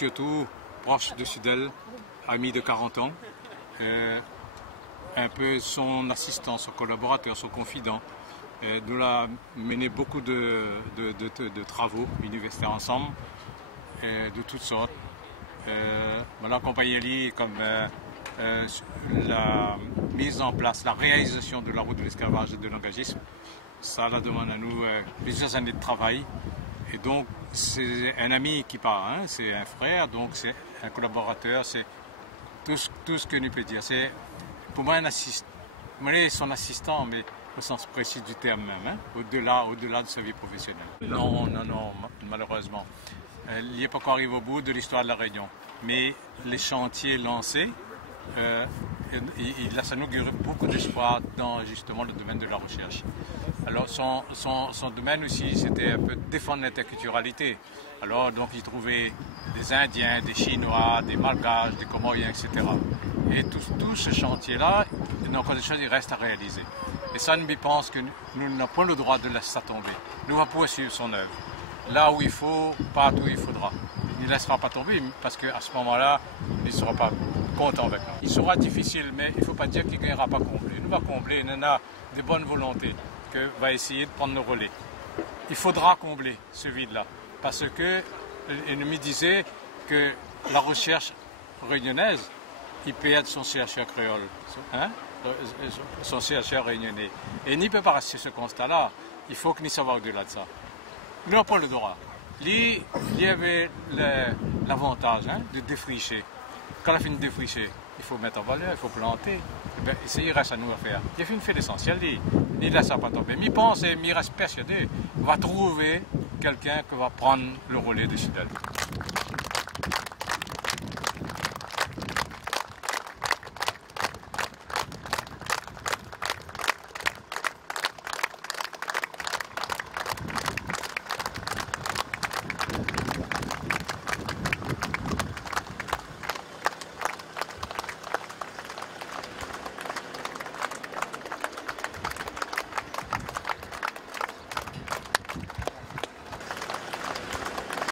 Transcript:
surtout proche de Sudel, ami de 40 ans, un peu son assistant, son collaborateur, son confident. Nous avons mené beaucoup de travaux universitaires ensemble, de toutes sortes. On l'a accompagné lui comme la mise en place, la réalisation de la route de l'esclavage et de l'engagisme. Ça la demande à nous plusieurs années de travail. Et donc, c'est un ami qui part, hein, c'est un frère, donc c'est un collaborateur, c'est tout ce que nous peut dire. C'est pour moi un assistant, son assistant, mais au sens précis du terme même, hein, au-delà de sa vie professionnelle. Non, malheureusement. Il n'est pas encore arrivé au bout de l'histoire de la Réunion. Mais les chantiers lancés, ça nous augure beaucoup d'espoir dans justement le domaine de la recherche. Alors son domaine aussi, c'était un peu défendre l'interculturalité. Alors donc il trouvait des Indiens, des Chinois, des Malgaches, des Comoriens, etc. Et tout ce chantier-là, il y a encore des choses qui restent à réaliser. Et ça, nous pense que nous n'avons pas le droit de laisser ça tomber. Nous allons poursuivre son œuvre. Là où il faut, partout où il faudra. Il ne laissera pas tomber parce qu'à ce moment-là, il ne sera pas content avec nous. Il sera difficile, mais il ne faut pas dire qu'il ne gagnera pas combler. Nous va combler, il en a de bonnes volontés que va essayer de prendre le relais. Il faudra combler ce vide-là parce que l'ennemi disait que la recherche réunionnaise, il perd son chercheur créole, hein? Son chercheur réunionnais. Et il ne peut pas rester ce constat-là. Il faut qu'il sache au-delà de ça. Nous n'avons pas le droit. Il y avait l'avantage, hein, de défricher. Quand on a fini de défricher, il faut mettre en valeur, il faut planter. Il reste à nous à faire. Il a fait l'essentiel, il ne laisse pas tomber. Mais il pense et il reste persuadé, on va trouver quelqu'un qui va prendre le relais de Sudel.